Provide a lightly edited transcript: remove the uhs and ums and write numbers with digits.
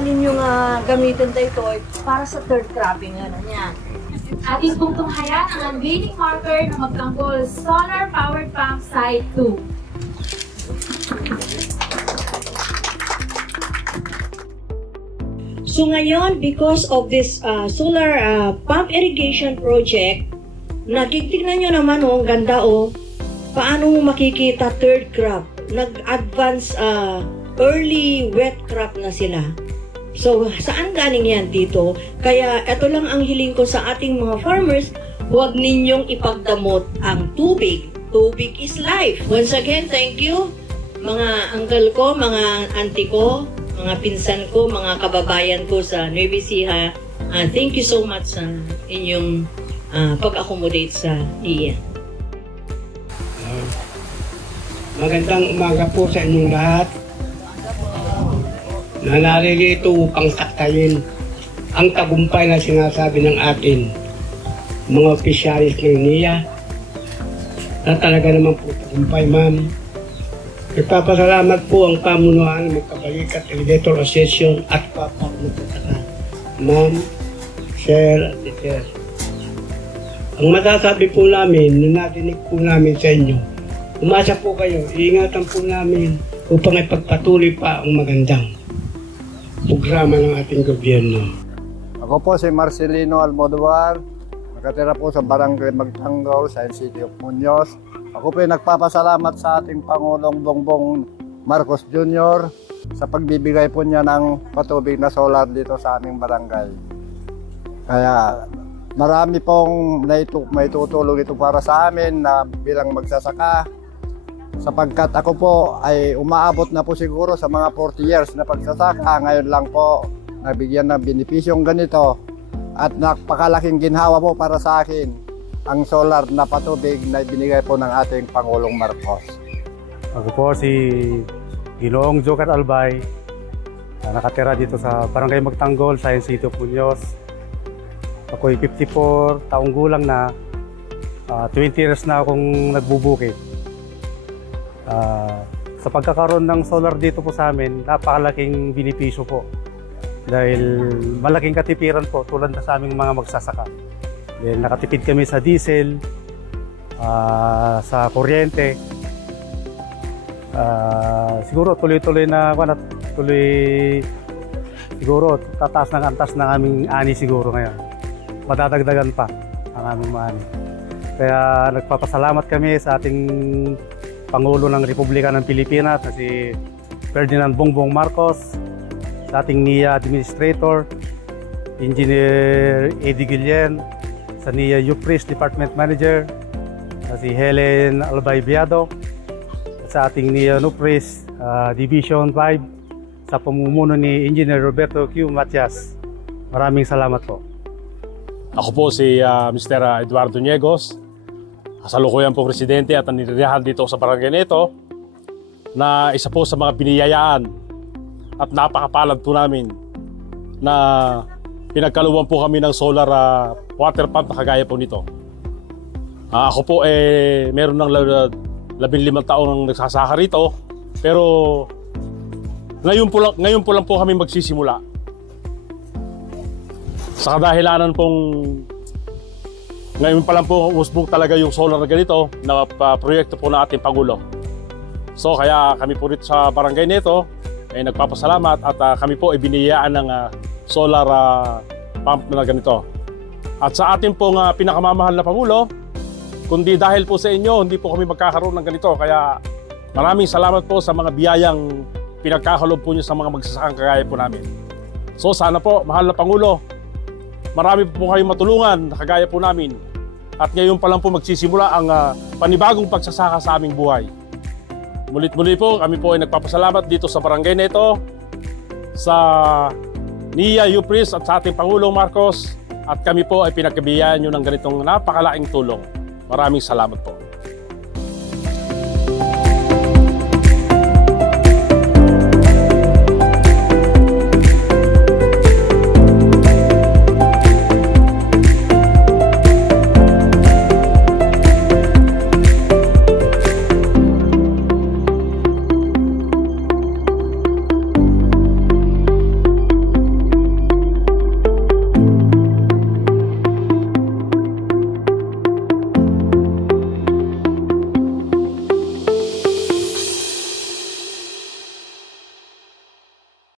mahalin yung gamitin dito para sa third cropping. Yan. Ating pong tunghayan ang unveiling marker na magtanggol Solar Powered Pump Site 2. So ngayon, because of this solar pump irrigation project, nakikita nyo naman ang ganda paano mo makikita third crop. Nag-advance early wet crop na sila. So saan galing yan dito? Kaya ito lang ang hiling ko sa ating mga farmers, huwag ninyong ipagdamot ang tubig. Tubig is life. Once again, thank you mga uncle ko, mga auntie ko, mga pinsan ko, mga kababayan ko sa Nueva Ecija. Thank you so much sa inyong pag-accommodate sa NIA. Magandang umaga po sa inyong lahat. Na naririto upang saktayin ang tagumpay na sinasabi ng atin mga opisyalis ng NIA na talaga naman po tagumpay, ma'am. Nagpapasalamat po ang pamunuan ng Magkabalikat Irrigator Association at papamunutaka, ma'am, sir, at teacher. Ang masasabi po namin, na natinig po namin sa inyo, umasa po kayo, iingatan po namin upang ipagpatuloy pa ang magandang programa ng ating gobyerno. Ako po si Marcelino Almodovar, nakatira po sa Barangay Magtanggol sa City of Muñoz. Ako po ay nagpapasalamat sa ating Pangulong Bongbong Marcos Jr. sa pagbibigay po niya ng patubig na solar dito sa aming barangay. Kaya marami pong may tutulong ito para sa amin na bilang magsasaka, sapagkat ako po ay umaabot na po siguro sa mga 40 years na pagsasaka. Ngayon lang po nabigyan ng benepisyong ganito at napakalaking ginhawa po para sa akin ang solar na patubig na binigay po ng ating Pangulong Marcos. Ako po si Ginoong Joker Albay, nakatira dito sa Barangay Magtanggol sa City of Muñoz. Ako'y 54 taong gulang na, 20 years na akong nagbubukid. Sa pagkakaroon ng solar dito po sa amin, napakalaking benepisyo po. Dahil malaking katipiran po tulad na sa aming mga magsasaka. Dahil nakatipid kami sa diesel, sa kuryente. Siguro tuloy-tuloy na, siguro tataas ng antas ng aming ani siguro ngayon. Madadagdagan pa ang aming ani. Kaya nagpapasalamat kami sa ating Pangulo ng Republika ng Pilipinas na si Ferdinand Bongbong Marcos, sa ating NIA Administrator, Engineer Eddie Guillen, sa NIA UPRIS Department Manager, na si Helen Albay Biado, at sa ating NIA UPRIS Division 5, sa pamumuno ni Engineer Roberto Q. Matias. Maraming salamat po. Ako po si Mr. Eduardo Niegos, kasalukuyan pong residente at nanirahan dito sa barangay nito, na isa po sa mga biniyayaan at napakapalad po namin na pinagkaluwan po kami ng solar water pump na kagaya po nito. Ako po meron ng 15 taon nang nagsasaka rito, pero ngayon po lang po kami magsisimula. Sa kadahilanan pong ngayon pa lang po usbong talaga yung solar na ganito na proyekto po na ating Pangulo. So kaya kami po rito sa barangay nito ay nagpapasalamat at kami po ay biniyayaan ng solar pump na ganito. At sa ating pong pinakamamahal na Pangulo, kundi dahil po sa inyo, hindi po kami magkakaroon ng ganito. Kaya maraming salamat po sa mga biyayang pinagkakalob po nyo sa mga magsasakang kagaya po namin. So sana po, mahal na Pangulo, marami po kayong matulungan kagaya po namin. At ngayon pa lang po magsisimula ang panibagong pagsasaka sa aming buhay. Mulit-muli po, kami po ay nagpapasalamat dito sa barangay na ito, sa NIA UPRIS at sa ating Pangulong Marcos. At kami po ay pinagkabiyayaan nyo ng ganitong napakalaking tulong. Maraming salamat po.